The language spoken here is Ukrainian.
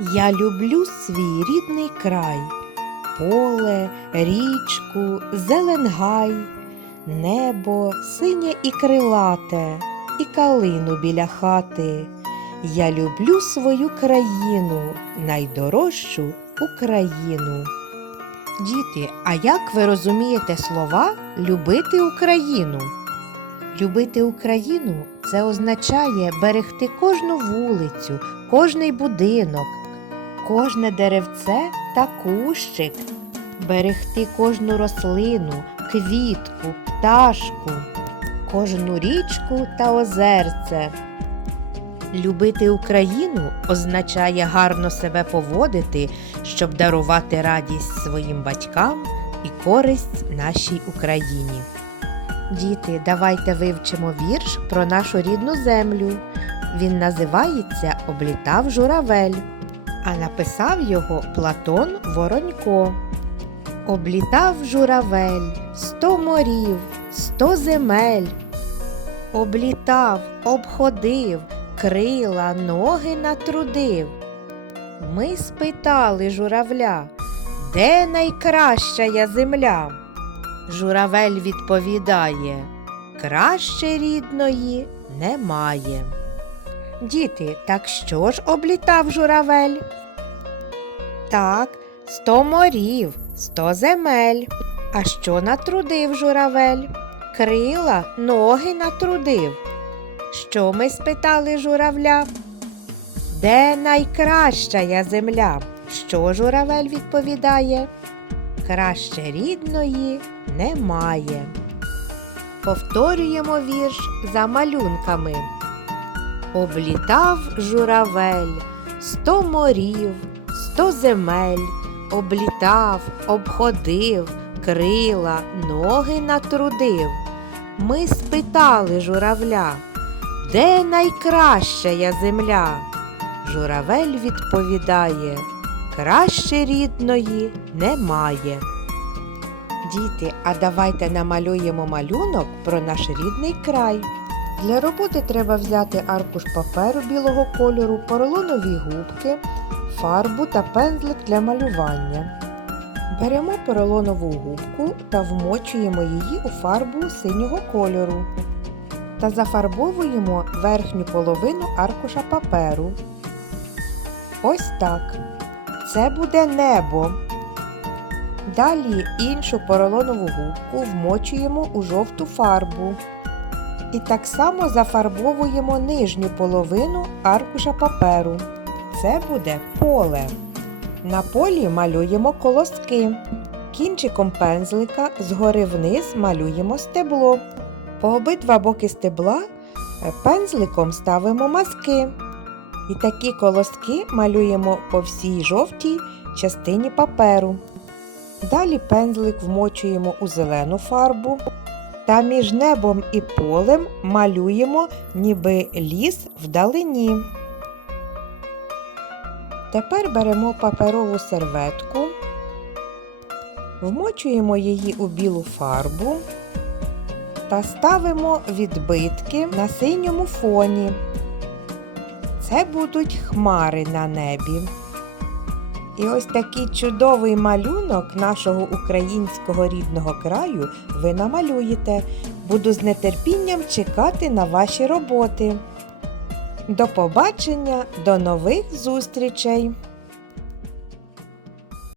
Я люблю свій рідний край, поле, річку, зеленгай, небо синє і крилате, і калину біля хати. Я люблю свою країну, найдорожчу Україну. Діти, а як ви розумієте слова любити Україну? Любити Україну це означає берегти кожну вулицю, кожний будинок, кожне деревце та кущик, берегти кожну рослину, квітку, пташку, кожну річку та озерце. Любити Україну означає гарно себе поводити, щоб дарувати радість своїм батькам і користь нашій Україні. Діти, давайте вивчимо вірш про нашу рідну землю. Він називається Облітав журавель, а написав його Платон Воронько. Облітав журавель сто морів, сто земель. Облітав, обходив, крила, ноги натрудив. Ми спитали журавля, де найкраща земля? Журавель відповідає, краще рідної немає. Діти, так що ж облітав журавель? Так, сто морів, сто земель. А що натрудив журавель? Крила, ноги натрудив. Що ми спитали журавля? Де найкраща земля? Що журавель відповідає? Краще рідної немає. Повторюємо вірш за малюнками. Облітав журавель сто морів, сто земель, облітав, обходив, крила, ноги натрудив. Ми спитали журавля, де найкраща земля? Журавель відповідає, краще рідної немає. Діти, а давайте намалюємо малюнок про наш рідний край. Для роботи треба взяти аркуш паперу білого кольору, поролонові губки, фарбу та пензлик для малювання. Беремо поролонову губку та вмочуємо її у фарбу синього кольору та зафарбовуємо верхню половину аркуша паперу. Ось так. Це буде небо. Далі іншу поролонову губку вмочуємо у жовту фарбу. І так само зафарбовуємо нижню половину аркуша паперу. Це буде поле. На полі малюємо колоски. Кінчиком пензлика згори вниз малюємо стебло. По обидва боки стебла е, пензликом ставимо мазки. І такі колоски малюємо по всій жовтій частині паперу. Далі пензлик вмочуємо у зелену фарбу та між небом і полем малюємо ніби ліс вдалині. Тепер беремо паперову серветку, вмочуємо її у білу фарбу та ставимо відбитки на синьому фоні. Це будуть хмари на небі. І ось такий чудовий малюнок нашого українського рідного краю ви намалюєте. Буду з нетерпінням чекати на ваші роботи. До побачення, до нових зустрічей!